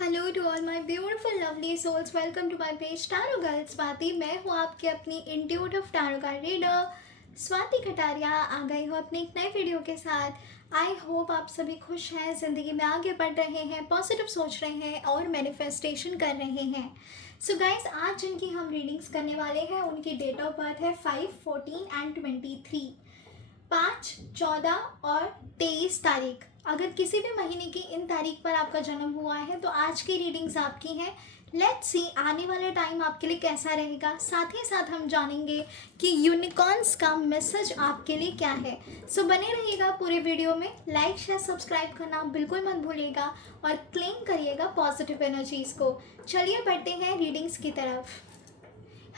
Hello to all my beautiful lovely souls, welcome to my page tarot girl Swati. मैं हूँ आपकी अपनी intuitive tarot card reader Swati Khataria. आ गई हूँ अपने एक नए वीडियो के साथ। आई होप आप सभी खुश हैं, ज़िंदगी में आगे बढ़ रहे हैं, पॉजिटिव सोच रहे हैं और मैनिफेस्टेशन कर रहे हैं। सो गाइस, आज जिनकी हम रीडिंग्स करने वाले हैं उनकी डेट ऑफ बर्थ है 5, 14 एंड 23। 5, 14 और 23 तारीख। अगर किसी भी महीने की इन तारीख पर आपका जन्म हुआ है तो आज की रीडिंग्स आपकी हैं। लेट्स सी आने वाला टाइम आपके लिए कैसा रहेगा। साथ ही साथ हम जानेंगे कि यूनिकॉर्न्स का मैसेज आपके लिए क्या है। सो बने रहिएगा पूरे वीडियो में। लाइक शेयर सब्सक्राइब करना बिल्कुल मत भूलिएगा और क्लेम करिएगा पॉजिटिव एनर्जीज को। चलिए बढ़ते हैं रीडिंग्स की तरफ।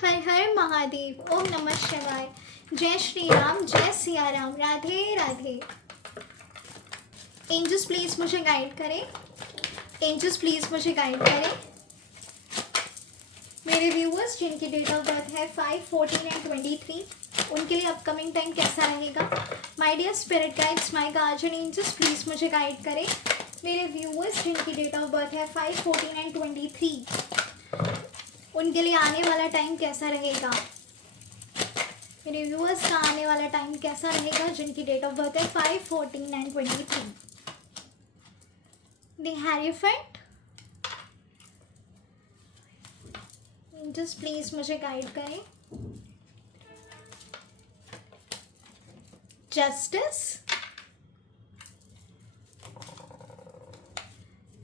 हर हर महादेव, ओम नमः शिवाय, जय श्री राम, जय सिया राम, राधे राधे। एंजल्स प्लीज मुझे गाइड करें। एंजल्स प्लीज मुझे गाइड करें। मेरे व्यूअर्स जिनकी डेट ऑफ बर्थ है 5, 14 एंड 23, उनके लिए अपकमिंग टाइम कैसा रहेगा। My dear spirit guides, my guardian angels please मुझे गाइड करें। मेरे व्यूअर्स जिनकी डेट ऑफ बर्थ है 5, 14 एंड 23, उनके लिए आने वाला टाइम कैसा रहेगा। मेरे व्यूअर्स का आने वाला टाइम कैसा रहेगा जिनकी डेट ऑफ बर्थ है 5, 14 and 23। The hierophant, just please मुझे गाइड करें। Justice,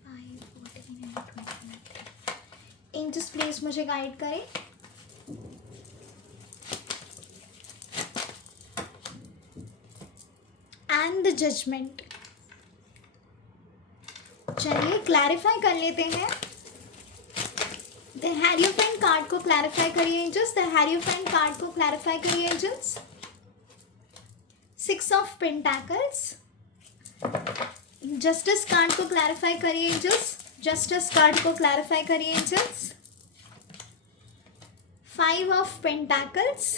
5, 14 and 23। एंजल्स प्लीज मुझे गाइड करें। And the judgement. चलिए क्लैरिफाई कर लेते हैं। द हेरोफेंट कार्ड को क्लैरिफाई करिए एंजल्स। द हेरोफेंट कार्ड को क्लैरिफाई करिए angels. 6 of pentacles. Justice card को क्लैरिफाई करिए एंजल्स। जस्टिस कार्ड को क्लैरिफाई करिए angels. 5 of pentacles.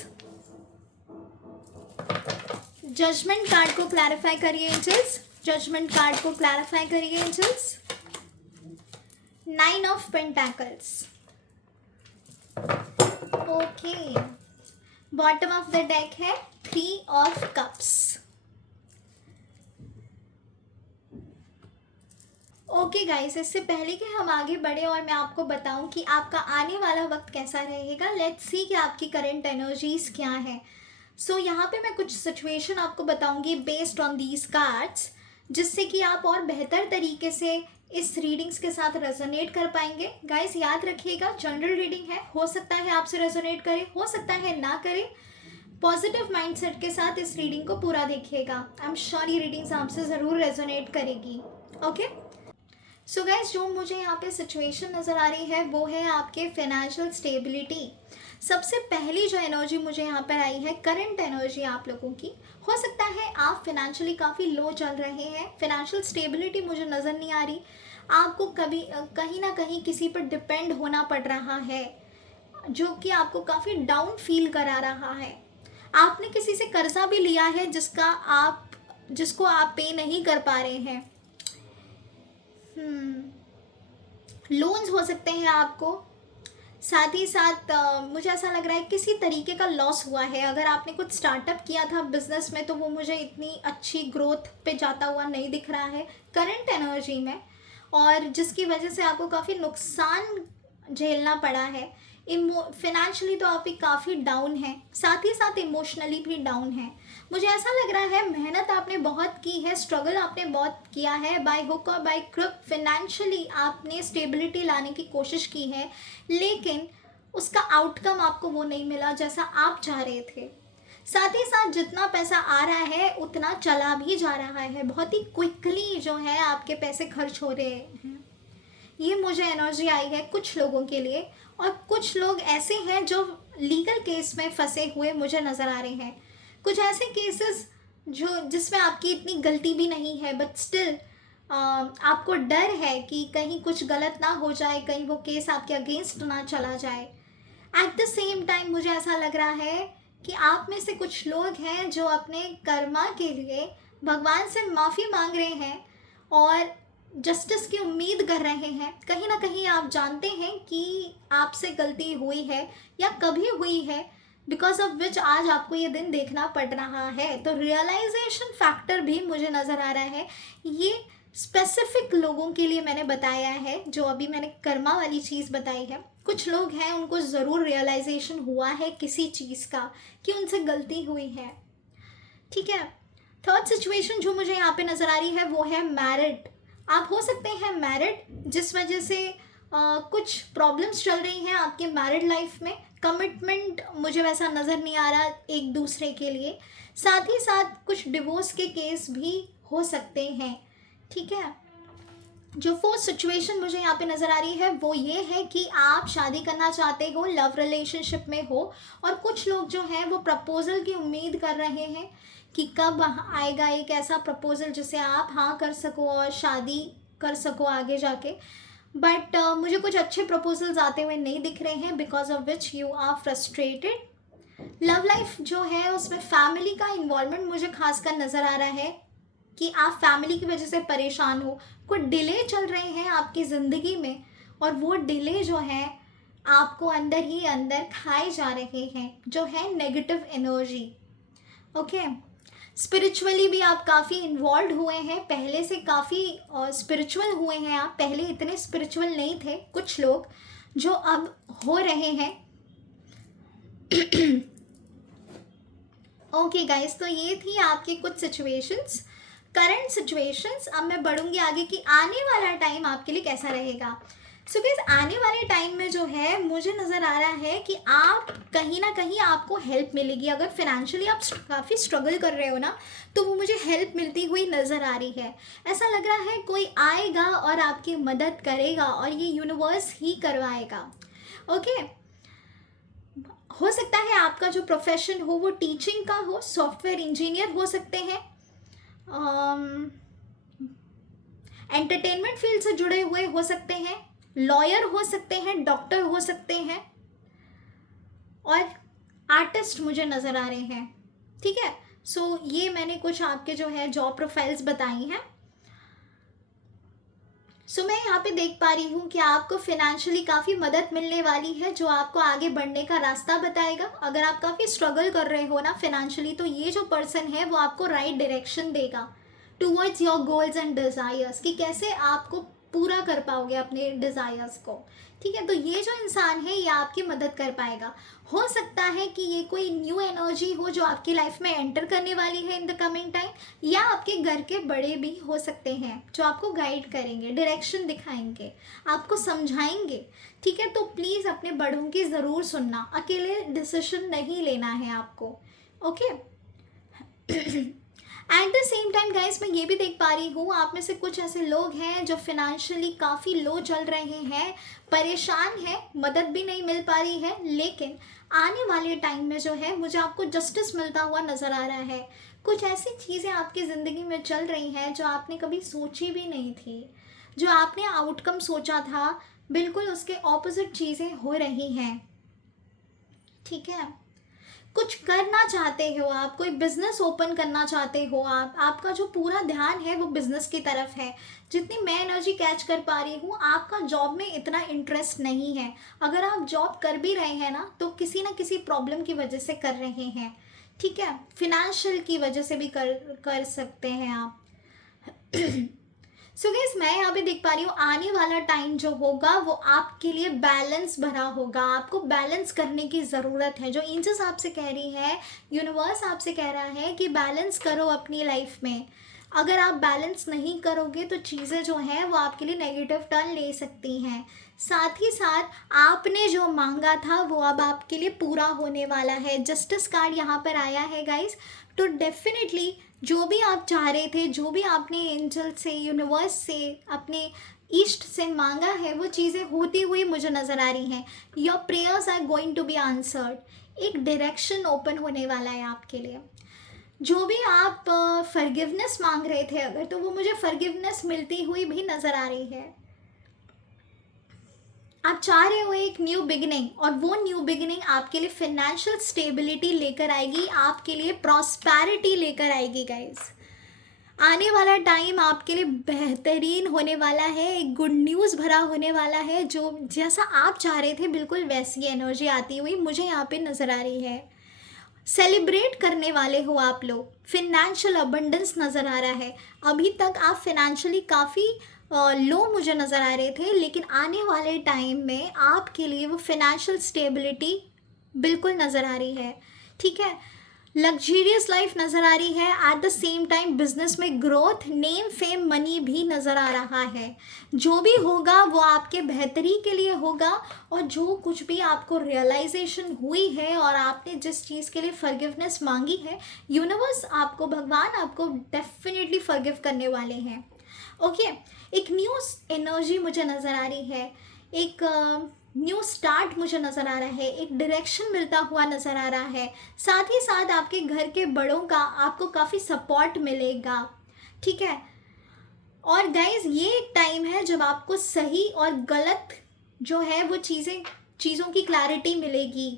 Judgement card को क्लैरिफाई करिए एंजल्स। जजमेंट कार्ड को क्लैरिफाई करिए angels. 9 of pentacles. Okay, bottom of the deck है 3 ऑफ कप्स। ओके गाइस, इससे पहले कि हम आगे बढ़े और मैं आपको बताऊं कि आपका आने वाला वक्त कैसा रहेगा, लेट्स सी कि आपकी करंट एनर्जीज क्या है। सो यहाँ पे मैं कुछ सिचुएशन आपको बताऊंगी बेस्ड ऑन दीज कार्ड्स, जिससे कि आप और बेहतर तरीके से इस रीडिंग्स के साथ रेजोनेट कर पाएंगे। गाइस याद रखिएगा, जनरल रीडिंग है, हो सकता है आपसे रेजोनेट करे, हो सकता है ना करे। पॉजिटिव माइंडसेट के साथ इस रीडिंग को पूरा देखिएगा। आई एम श्योर ये रीडिंग्स आपसे ज़रूर रेजोनेट करेगी। ओके, सो गाइस, जो मुझे यहाँ पे सिचुएशन नज़र आ रही है वो है आपके फाइनेंशियल स्टेबिलिटी। सबसे पहली जो एनर्जी मुझे यहाँ पर आई है करंट एनर्जी आप लोगों की। हो सकता है आप फाइनेंशियली काफ़ी लो चल रहे हैं। फाइनेंशियल स्टेबिलिटी मुझे नज़र नहीं आ रही। आपको कभी कहीं ना कहीं किसी पर डिपेंड होना पड़ रहा है, जो कि आपको काफ़ी डाउन फील करा रहा है। आपने किसी से कर्जा भी लिया है जिसको आप पे नहीं कर पा रहे हैं। लोन्स हो सकते हैं आपको। साथ ही साथ मुझे ऐसा लग रहा है किसी तरीके का लॉस हुआ है। अगर आपने कुछ स्टार्टअप किया था बिजनेस में तो वो मुझे इतनी अच्छी ग्रोथ पे जाता हुआ नहीं दिख रहा है करंट एनर्जी में, और जिसकी वजह से आपको काफ़ी नुकसान झेलना पड़ा है। फाइनेंशियली तो आप भी काफ़ी डाउन हैं, साथ ही साथ इमोशनली भी डाउन है। मुझे ऐसा लग रहा है मेहनत आपने बहुत की है, स्ट्रगल आपने बहुत किया है, बाय हुक और बाय क्रुक फाइनेंशियली आपने स्टेबिलिटी लाने की कोशिश की है, लेकिन उसका आउटकम आपको वो नहीं मिला जैसा आप चाह रहे थे। साथ ही साथ जितना पैसा आ रहा है उतना चला भी जा रहा है, बहुत ही क्विकली जो है आपके पैसे खर्च हो रहे हैं। ये मुझे एनर्जी आई है कुछ लोगों के लिए, और कुछ लोग ऐसे हैं जो लीगल केस में फंसे हुए मुझे नज़र आ रहे हैं। कुछ ऐसे केसेस जिसमें आपकी इतनी गलती भी नहीं है, बट स्टिल आपको डर है कि कहीं कुछ गलत ना हो जाए, कहीं वो केस आपके अगेंस्ट ना चला जाए। एट द सेम टाइम मुझे ऐसा लग रहा है कि आप में से कुछ लोग हैं जो अपने कर्मा के लिए भगवान से माफ़ी मांग रहे हैं और जस्टिस की उम्मीद कर रहे हैं, कहीं ना कहीं आप जानते हैं कि आपसे गलती हुई है या कभी हुई है, बिकॉज ऑफ विच आज आपको ये दिन देखना पड़ रहा है। तो रियलाइजेशन फैक्टर भी मुझे नज़र आ रहा है। ये स्पेसिफिक लोगों के लिए मैंने बताया है, जो अभी मैंने कर्मा वाली चीज़ बताई है। कुछ लोग हैं उनको ज़रूर रियलाइजेशन हुआ है किसी चीज़ का कि उनसे गलती हुई है, ठीक है। थर्ड सिचुएशन जो मुझे यहाँ पे नज़र आ रही है वो है मैरिड। आप हो सकते हैं मैरिड, जिस वजह से कुछ प्रॉब्लम्स चल रही हैं आपके मैरिड लाइफ में। कमिटमेंट मुझे वैसा नज़र नहीं आ रहा एक दूसरे के लिए। साथ ही साथ कुछ डिवोर्स के केस भी हो सकते हैं, ठीक है। जो फोर्थ सिचुएशन मुझे यहाँ पे नज़र आ रही है वो ये है कि आप शादी करना चाहते हो, लव रिलेशनशिप में हो, और कुछ लोग जो हैं वो प्रपोजल की उम्मीद कर रहे हैं कि कब आएगा एक ऐसा प्रपोजल जिसे आप हाँ कर सको और शादी कर सको आगे जाके। बट मुझे कुछ अच्छे प्रपोजल्स आते हुए नहीं दिख रहे हैं, because of which you are frustrated. Love life जो है उसमें फैमिली का इन्वॉल्वमेंट मुझे खासकर नज़र आ रहा है कि आप फैमिली की वजह से परेशान हो, कुछ डिले चल रहे हैं आपकी ज़िंदगी में, और वो डिले जो है आपको अंदर ही अंदर खाए जा रहे हैं, जो है नेगेटिव एनर्जी। ओके, स्पिरिचुअली भी आप काफ़ी इन्वॉल्व हुए हैं, पहले से काफ़ी स्पिरिचुअल हुए हैं आप। पहले इतने स्पिरिचुअल नहीं थे कुछ लोग, जो अब हो रहे हैं। ओके गाइस, तो ये थी आपकी कुछ सिचुएशंस, करंट सिचुएशंस। अब मैं बढ़ूंगी आगे कि आने वाला टाइम आपके लिए कैसा रहेगा। सो गाइस, आने वाले टाइम में जो है मुझे नज़र आ रहा है कि आप कहीं ना कहीं आपको हेल्प मिलेगी। अगर फिनेंशियली आप काफ़ी स्ट्रगल कर रहे हो ना, तो वो मुझे हेल्प मिलती हुई नज़र आ रही है। ऐसा लग रहा है कोई आएगा और आपकी मदद करेगा, और ये यूनिवर्स ही करवाएगा। ओके, हो सकता है आपका जो प्रोफेशन हो वो टीचिंग का हो, सॉफ्टवेयर इंजीनियर हो सकते हैं, एंटरटेनमेंट फील्ड से जुड़े हुए हो सकते हैं, लॉयर हो सकते हैं, डॉक्टर हो सकते हैं, और आर्टिस्ट मुझे नज़र आ रहे हैं, ठीक है। सो ये मैंने कुछ आपके जो है जॉब प्रोफाइल्स बताई हैं। सो मैं यहाँ पे देख पा रही हूँ कि आपको फिनेंशियली काफ़ी मदद मिलने वाली है, जो आपको आगे बढ़ने का रास्ता बताएगा। अगर आप काफ़ी स्ट्रगल कर रहे हो ना फिनेंशियली, तो ये जो पर्सन है वो आपको राइट डायरेक्शन देगा towards your goals and desires, कि कैसे आपको पूरा कर पाओगे अपने डिज़ायर्स को, ठीक है। तो ये जो इंसान है ये आपकी मदद कर पाएगा। हो सकता है कि ये कोई न्यू एनर्जी हो जो आपकी लाइफ में एंटर करने वाली है इन द कमिंग टाइम, या आपके घर के बड़े भी हो सकते हैं जो आपको गाइड करेंगे, डायरेक्शन दिखाएंगे, आपको समझाएंगे, ठीक है। तो प्लीज़ अपने बड़ों की ज़रूर सुनना, अकेले डिसीजन नहीं लेना है आपको, okay. At the same time guys, मैं ये भी देख पा रही हूँ आप में से कुछ ऐसे लोग हैं जो फिनेंशियली काफ़ी लो चल रहे हैं, परेशान हैं, मदद भी नहीं मिल पा रही है। लेकिन आने वाले टाइम में जो है मुझे आपको जस्टिस मिलता हुआ नज़र आ रहा है। कुछ ऐसी चीज़ें आपकी ज़िंदगी में चल रही हैं जो आपने कभी सोची भी नहीं थी, जो आपने आउटकम सोचा था, बिल्कुल उसके ऑपोजिट चीज़ें हो रही हैं, ठीक है। कुछ करना चाहते हो आप, कोई बिजनेस ओपन करना चाहते हो आप, आपका जो पूरा ध्यान है वो बिजनेस की तरफ है। जितनी मैं एनर्जी कैच कर पा रही हूँ, आपका जॉब में इतना इंटरेस्ट नहीं है। अगर आप जॉब कर भी रहे हैं ना, तो किसी ना किसी प्रॉब्लम की वजह से कर रहे हैं, ठीक है। फिनेंशियल की वजह से भी कर सकते हैं आप। सो गाइस, मैं यहाँ पे देख पा रही हूँ आने वाला टाइम जो होगा वो आपके लिए बैलेंस भरा होगा। आपको बैलेंस करने की ज़रूरत है। जो एंजल्स आपसे कह रही है, यूनिवर्स आपसे कह रहा है कि बैलेंस करो अपनी लाइफ में। अगर आप बैलेंस नहीं करोगे तो चीज़ें जो हैं वो आपके लिए नेगेटिव टर्न ले सकती हैं। साथ ही साथ आपने जो मांगा था वो अब आपके लिए पूरा होने वाला है। जस्टिस कार्ड यहाँ पर आया है गाइस। तो डेफिनेटली जो भी आप चाह रहे थे, जो भी आपने एंजल से, यूनिवर्स से, अपने ईस्ट से मांगा है, वो चीज़ें होती हुई मुझे नज़र आ रही हैं। Your prayers are going to be answered. एक डायरेक्शन ओपन होने वाला है आपके लिए। जो भी आप फॉरगिवनेस मांग रहे थे अगर, तो वो मुझे फॉरगिवनेस मिलती हुई भी नज़र आ रही है। आप चाह रहे हो एक न्यू बिगिनिंग, और वो न्यू बिगिनिंग आपके लिए फाइनेंशियल स्टेबिलिटी लेकर आएगी, आपके लिए प्रॉस्पेरिटी लेकर आएगी गाइस। आने वाला टाइम आपके लिए बेहतरीन होने वाला है, एक गुड न्यूज़ भरा होने वाला है। जो जैसा आप चाह रहे थे बिल्कुल वैसी एनर्जी आती हुई मुझे यहाँ पे नज़र आ रही है। सेलिब्रेट करने वाले हो आप लोग, फिनेंशियल अबंडेंस नज़र आ रहा है। अभी तक आप फिनेंशियली काफ़ी लो मुझे नज़र आ रहे थे, लेकिन आने वाले टाइम में आपके लिए वो फिनेंशियल स्टेबिलिटी बिल्कुल नज़र आ रही है। ठीक है, लग्जरियस लाइफ नज़र आ रही है। At the same time business में ग्रोथ, नेम फेम मनी भी नज़र आ रहा है। जो भी होगा वो आपके बेहतरी के लिए होगा, और जो कुछ भी आपको रियलाइजेशन हुई है और आपने जिस चीज़ के लिए फॉरगिवनेस मांगी है, यूनिवर्स आपको, भगवान आपको डेफिनेटली फॉरगिव करने वाले हैं। ओके, एक न्यू एनर्जी मुझे नज़र आ रही है, एक न्यू स्टार्ट मुझे नज़र आ रहा है, एक डायरेक्शन मिलता हुआ नज़र आ रहा है। साथ ही साथ आपके घर के बड़ों का आपको काफ़ी सपोर्ट मिलेगा। ठीक है, और गाइज ये एक टाइम है जब आपको सही और गलत जो है वो चीज़ों की क्लैरिटी मिलेगी।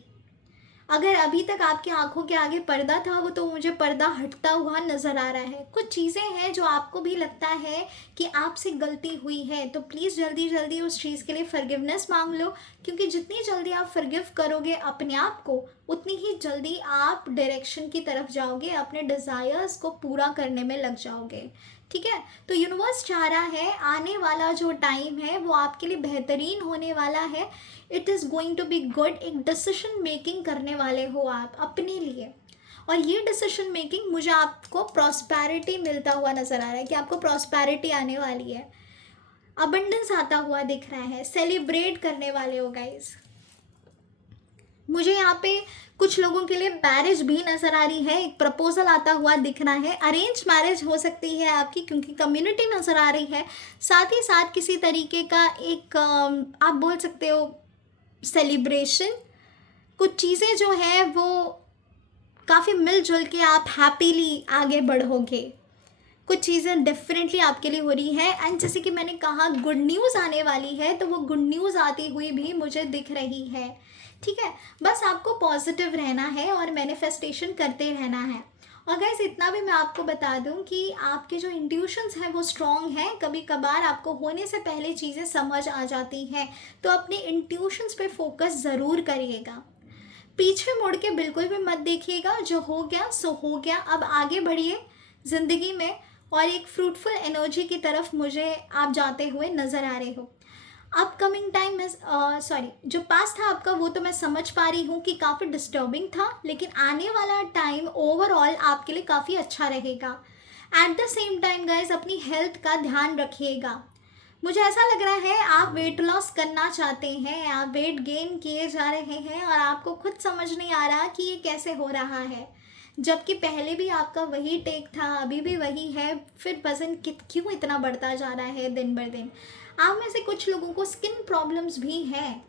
अगर अभी तक आपकी आंखों के आगे पर्दा था, वो तो मुझे पर्दा हटता हुआ नज़र आ रहा है। कुछ चीज़ें हैं जो आपको भी लगता है कि आपसे गलती हुई है, तो प्लीज़ जल्दी जल्दी उस चीज़ के लिए फॉरगिवनेस मांग लो, क्योंकि जितनी जल्दी आप फॉरगिव करोगे अपने आप को, उतनी ही जल्दी आप डायरेक्शन की तरफ जाओगे, अपने डिज़ायर्स को पूरा करने में लग जाओगे। ठीक है, तो यूनिवर्स चाह रहा है आने वाला जो टाइम है वो आपके लिए बेहतरीन होने वाला है। It is going to be good. एक डिसीजन मेकिंग करने वाले हो आप अपने लिए, और ये डिसीजन मेकिंग मुझे आपको प्रॉस्पेरिटी मिलता हुआ नज़र आ रहा है कि आपको प्रॉस्पेरिटी आने वाली है, अबंडेंस आता हुआ दिख रहा है, सेलिब्रेट करने वाले हो गाइज। मुझे यहाँ पे कुछ लोगों के लिए मैरिज भी नज़र आ रही है, एक प्रपोजल आता हुआ दिख रहा है। अरेंज मैरिज हो सकती है आपकी, क्योंकि कम्युनिटी नज़र आ रही है। साथ ही साथ किसी तरीके का एक आप बोल सकते हो सेलिब्रेशन, कुछ चीज़ें जो है वो काफ़ी मिलजुल के आप हैप्पीली आगे बढ़ोगे। कुछ चीज़ें डेफिनेटली आपके लिए हो रही है, एंड जैसे कि मैंने कहा गुड न्यूज़ आने वाली है, तो वो गुड न्यूज़ आती हुई भी मुझे दिख रही है। ठीक है, बस आपको पॉजिटिव रहना है और मैनिफेस्टेशन करते रहना है। और गाइस इतना भी मैं आपको बता दूं कि आपके जो इंट्यूशंस हैं वो स्ट्रॉन्ग हैं। कभी कभार आपको होने से पहले चीज़ें समझ आ जाती हैं, तो अपने इंट्यूशंस पे फोकस ज़रूर करिएगा। पीछे मुड़ के बिल्कुल भी मत देखिएगा, जो हो गया सो हो गया। अब आगे बढ़िए ज़िंदगी में, और एक फ्रूटफुल एनर्जी की तरफ मुझे आप जाते हुए नज़र आ रहे हो। अपकमिंग टाइम में जो पास था आपका वो तो मैं समझ पा रही हूँ कि काफ़ी डिस्टर्बिंग था, लेकिन आने वाला टाइम ओवरऑल आपके लिए काफ़ी अच्छा रहेगा। At the same time guys अपनी हेल्थ का ध्यान रखिएगा। मुझे ऐसा लग रहा है आप वेट लॉस करना चाहते हैं, आप वेट गेन किए जा रहे हैं, और आपको खुद समझ नहीं आ रहा कि ये कैसे हो रहा है, जबकि पहले भी आपका वही टेक था, अभी भी वही है, फिर वज़न क्यों इतना बढ़ता जा रहा है दिन बर दिन। आप में से कुछ लोगों को स्किन प्रॉब्लम्स भी हैं,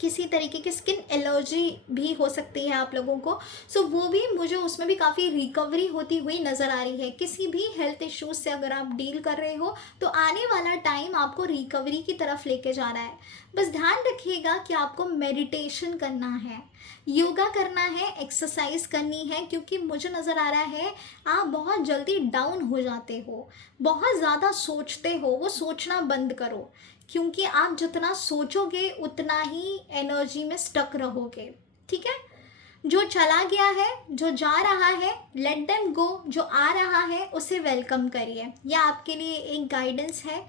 किसी तरीके की स्किन एलर्जी भी हो सकती है आप लोगों को। सो वो भी मुझे उसमें भी काफ़ी रिकवरी होती हुई नज़र आ रही है। किसी भी हेल्थ इश्यूज से अगर आप डील कर रहे हो, तो आने वाला टाइम आपको रिकवरी की तरफ लेके जा रहा है। बस ध्यान रखिएगा कि आपको मेडिटेशन करना है, योगा करना है, एक्सरसाइज करनी है, क्योंकि मुझे नज़र आ रहा है आप बहुत जल्दी डाउन हो जाते हो, बहुत ज़्यादा सोचते हो। वो सोचना बंद करो, क्योंकि आप जितना सोचोगे उतना ही एनर्जी में स्टक रहोगे। ठीक है, जो चला गया है, जो जा रहा है, लेट देम गो। जो आ रहा है उसे वेलकम करिए। यह आपके लिए एक गाइडेंस है।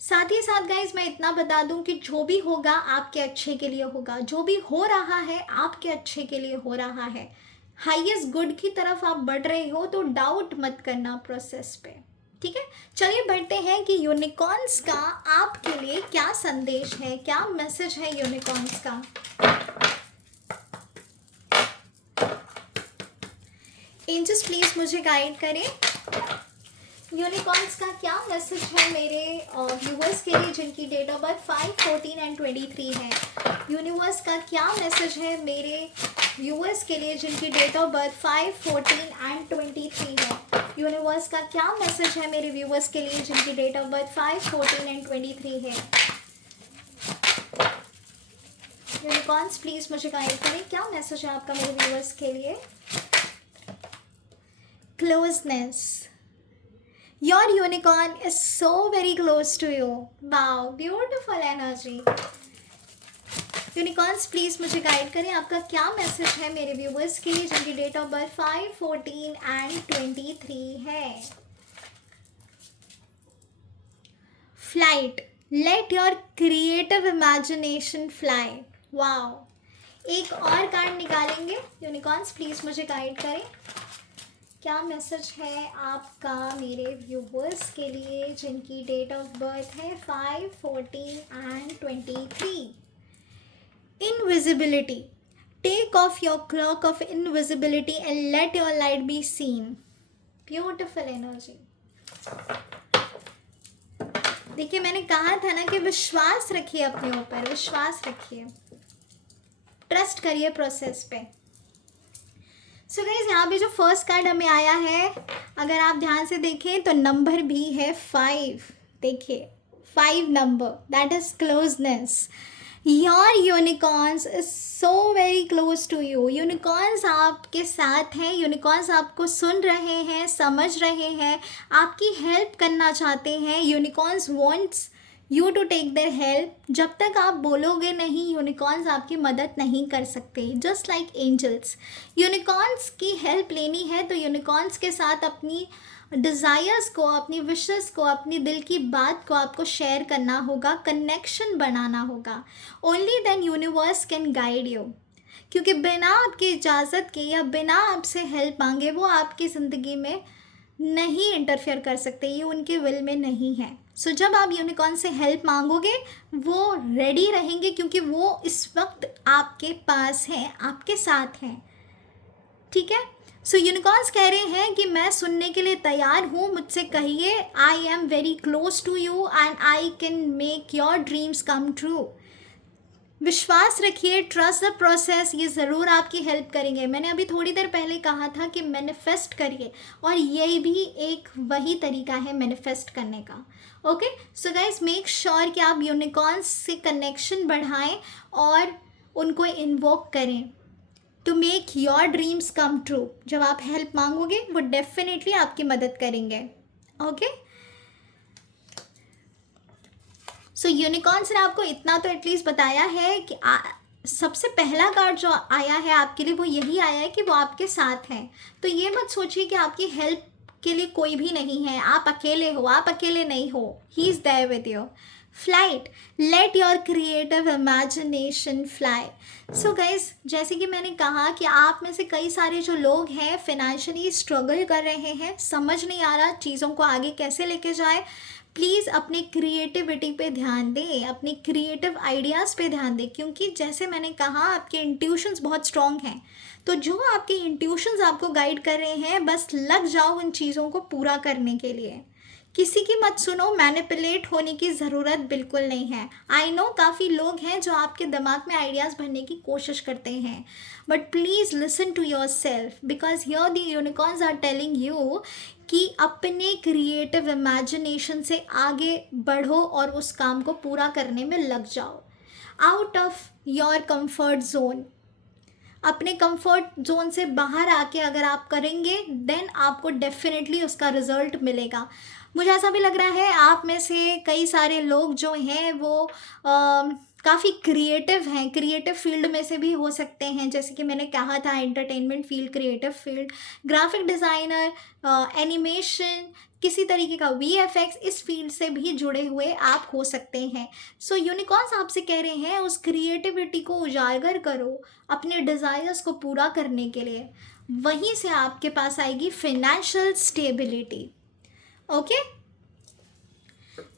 साथ ही साथ गाइज मैं इतना बता दूं कि जो भी होगा आपके अच्छे के लिए होगा, जो भी हो रहा है आपके अच्छे के लिए हो रहा है। हाईएस्ट गुड की तरफ आप बढ़ रहे हो, तो डाउट मत करना प्रोसेस पे। ठीक है, चलिए बढ़ते हैं कि यूनिकॉर्न्स का आपके लिए क्या संदेश है, क्या मैसेज है यूनिकॉर्न्स का। एंजल्स प्लीज मुझे गाइड करें, यूनिकॉर्न्स का क्या मैसेज है मेरे व्यूअर्स के लिए जिनकी डेट ऑफ बर्थ 5, 14 एंड 23 है। यूनिवर्स का क्या मैसेज है मेरे व्यूअर्स के लिए जिनकी डेट ऑफ बर्थ 5, 14 एंड 23 है। यूनिवर्स का क्या मैसेज है मेरे व्यूअर्स के लिए जिनकी डेट ऑफ बर्थ 5, 14 एंड 23 है। यूनिकॉर्न्स प्लीज मुझे गाइड करें, क्या मैसेज है आपका मेरे व्यूअर्स के लिए। closeness. Your unicorn is so very close to you. Wow, beautiful energy. Unicorns please मुझे गाइड करें, आपका क्या मैसेज है मेरे व्यूवर्स के लिए जिनकी डेट ऑफ बर्थ 5, 14 एंड 23 है. Flight, let your creative imagination fly. Wow, एक और कार्ड निकालेंगे. यूनिकॉर्न्स प्लीज़ मुझे गाइड करें, क्या मैसेज है आपका मेरे व्यूवर्स के लिए जिनकी डेट ऑफ बर्थ है 5, 14 and 23. Invisibility. Take off your cloak of invisibility and let your light be seen. Beautiful energy. देखिए, मैंने कहा था ना कि विश्वास रखिए अपने ऊपर, विश्वास रखिए, ट्रस्ट करिए प्रोसेस पे. सो गाइस, यहाँ पे जो फर्स्ट कार्ड हमें आया है, अगर आप ध्यान से देखें तो नंबर भी है 5. देखिए 5 number, that is closeness. Your unicorns is so very close to you. Unicorns आपके साथ हैं, यूनिकॉर्न्स आपको सुन रहे हैं, समझ रहे हैं, आपकी हेल्प करना चाहते हैं. Unicorns wants you to take their help. जब तक आप बोलोगे नहीं, यूनिकॉर्न्स आपकी मदद नहीं कर सकते. जस्ट लाइक एंजल्स, यूनिकॉर्न्स की हेल्प लेनी है तो यूनिकॉर्न्स के साथ अपनी डिज़ायर्स को, अपनी विशेस को, अपनी दिल की बात को आपको शेयर करना होगा, कनेक्शन बनाना होगा. Only then universe can guide you. क्योंकि बिना आपकी इजाज़त के या बिना आपसे हेल्प मांगे वो आपकी ज़िंदगी में नहीं इंटरफेयर कर सकते, ये उनके विल में नहीं है. सो जब आप यूनिकॉर्न से हेल्प मांगोगे वो रेडी रहेंगे, क्योंकि वो इस वक्त आपके पास हैं, आपके साथ हैं. ठीक है. सो यूनिकॉर्न्स कह रहे हैं कि मैं सुनने के लिए तैयार हूँ, मुझसे कहिए. I am very close to you and I can make your dreams come true. विश्वास रखिए, ट्रस्ट द प्रोसेस, ये ज़रूर आपकी हेल्प करेंगे. मैंने अभी थोड़ी देर पहले कहा था कि मैनिफेस्ट करिए, और यही भी एक वही तरीका है मैनिफेस्ट करने का. Okay. So guys, make sure कि आप यूनिकॉर्न्स से कनेक्शन बढ़ाएं और उनको इन्वोक करें to make your dreams come true. जब आप हेल्प मांगोगे वो डेफिनेटली आपकी मदद करेंगे. ओके. सो यूनिकॉर्न्स ने आपको इतना तो एटलीस्ट बताया है कि सबसे पहला कार्ड जो आया है आपके लिए वो यही आया है कि वो आपके साथ हैं. तो ये मत सोचिए कि आपकी हेल्प के लिए कोई भी नहीं है, आप अकेले हो. आप अकेले नहीं हो, he is there with you. Flight, let your creative imagination fly. So guys, जैसे कि मैंने कहा कि आप में से कई सारे जो लोग हैं फाइनेंशियली स्ट्रगल कर रहे हैं, समझ नहीं आ रहा चीज़ों को आगे कैसे लेके जाए. प्लीज़ अपनी क्रिएटिविटी पे ध्यान दें, अपनी क्रिएटिव आइडियाज़ पे ध्यान दें, क्योंकि जैसे मैंने कहा आपके इंट्यूशंस बहुत स्ट्रॉन्ग हैं. तो जो आपके इंट्यूशंस आपको गाइड कर रहे हैं, बस लग जाओ उन चीज़ों को पूरा करने के लिए. किसी की मत सुनो, मैनिपुलेट होने की ज़रूरत बिल्कुल नहीं है. आई नो काफ़ी लोग हैं जो आपके दिमाग में आइडियाज़ भरने की कोशिश करते हैं, but please listen to yourself, because here the unicorns are telling you कि अपने क्रिएटिव इमेजिनेशन से आगे बढ़ो और उस काम को पूरा करने में लग जाओ. Out of your comfort zone, अपने कंफर्ट जोन से बाहर आके अगर आप करेंगे देन आपको डेफिनेटली उसका रिज़ल्ट मिलेगा. मुझे ऐसा भी लग रहा है आप में से कई सारे लोग जो हैं वो काफ़ी क्रिएटिव हैं, क्रिएटिव फील्ड में से भी हो सकते हैं. जैसे कि मैंने कहा था entertainment field, creative field, graphic designer, animation, किसी तरीके का VFX, इस फील्ड से भी जुड़े हुए आप हो सकते हैं. सो यूनिकॉर्न्स आपसे कह रहे हैं उस क्रिएटिविटी को उजागर करो अपने डिज़ायर्स को पूरा करने के लिए. वहीं से आपके पास आएगी फाइनेंशियल स्टेबिलिटी. ओके.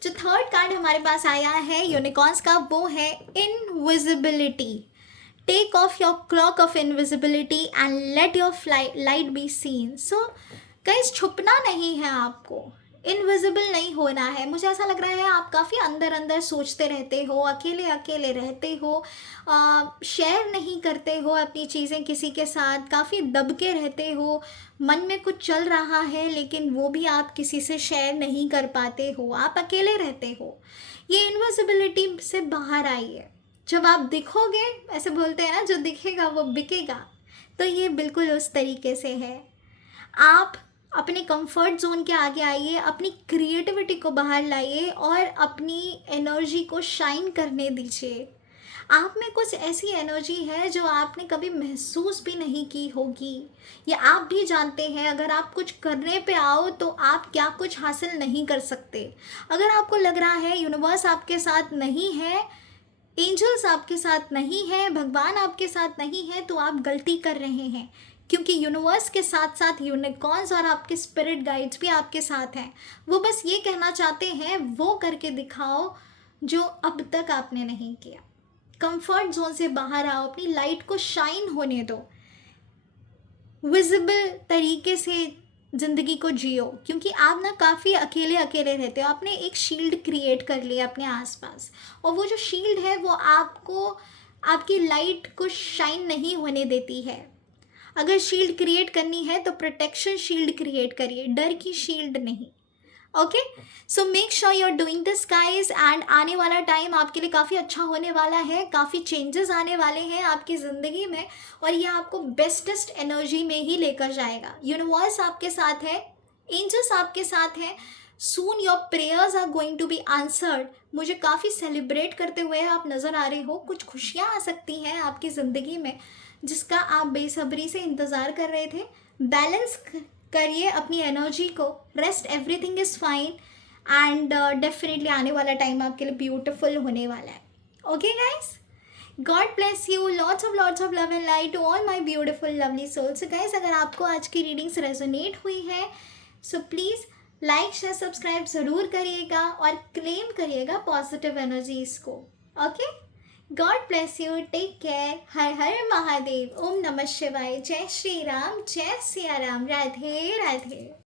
जो थर्ड कार्ड हमारे पास आया है यूनिकॉर्न्स का वो है invisibility. Take off your cloak of invisibility and let your light be seen. So guys, छुपना नहीं है आपको, इनविजिबल नहीं होना है. मुझे ऐसा लग रहा है आप काफ़ी अंदर अंदर सोचते रहते हो, अकेले अकेले रहते हो, शेयर नहीं करते हो अपनी चीज़ें किसी के साथ, काफ़ी दबके रहते हो. मन में कुछ चल रहा है लेकिन वो भी आप किसी से शेयर नहीं कर पाते हो, आप अकेले रहते हो. ये इनविजिबिलिटी से बाहर आइए. जब आप दिखोगे, ऐसे बोलते हैं ना, जो दिखेगा वो बिकेगा, तो ये बिल्कुल उस तरीके से है. आप अपने कंफर्ट जोन के आगे आइए, अपनी क्रिएटिविटी को बाहर लाइए और अपनी एनर्जी को शाइन करने दीजिए। आप में कुछ ऐसी एनर्जी है जो आपने कभी महसूस भी नहीं की होगी, या आप भी जानते हैं अगर आप कुछ करने पे आओ तो आप क्या कुछ हासिल नहीं कर सकते। अगर आपको लग रहा है यूनिवर्स आपके साथ नहीं है, एंजल्स आपके साथ नहीं है, भगवान आपके साथ नहीं है, तो आप गलती कर रहे हैं, क्योंकि यूनिवर्स के साथ साथ यूनिकॉर्न्स और आपके स्पिरिट गाइड्स भी आपके साथ हैं। वो बस ये कहना चाहते हैं वो करके दिखाओ जो अब तक आपने नहीं किया। कंफर्ट जोन से बाहर आओ, अपनी लाइट को शाइन होने दो, विजिबल तरीके से ज़िंदगी को जियो, क्योंकि आप ना काफ़ी अकेले अकेले रहते हो। आपने एक शील्ड क्रिएट कर लिया अपने आसपास, और वो जो शील्ड है वो आपको आपकी लाइट को शाइन नहीं होने देती है। अगर शील्ड क्रिएट करनी है तो प्रोटेक्शन शील्ड क्रिएट करिए, डर की शील्ड नहीं। Okay, so make sure you are doing this guys, and आने वाला टाइम आपके लिए काफ़ी अच्छा होने वाला है, काफ़ी चेंजेस आने वाले हैं आपकी ज़िंदगी में, और ये आपको बेस्टेस्ट एनर्जी में ही लेकर जाएगा। यूनिवर्स आपके साथ है, एंजल्स आपके साथ हैं, soon your prayers are going to be answered. मुझे काफ़ी सेलिब्रेट करते हुए आप नज़र आ रहे हो, कुछ खुशियाँ आ सकती हैं आपकी ज़िंदगी में जिसका आप बेसब्री से इंतज़ार कर रहे थे। बैलेंस करिए अपनी एनर्जी को, rest, everything is fine, and definitely आने वाला टाइम आपके लिए ब्यूटीफुल होने वाला है। Okay guys, God bless you, lots of love and light to all my beautiful lovely souls. Guys, अगर आपको आज की रीडिंग्स रेजोनेट हुई है so please like share subscribe ज़रूर करिएगा और क्लेम करिएगा पॉजिटिव एनर्जीज को। Okay, God bless you, take care, हर हर महादेव, ओम नमः शिवाय, जय श्री राम, जय सिया राम, राधे राधे।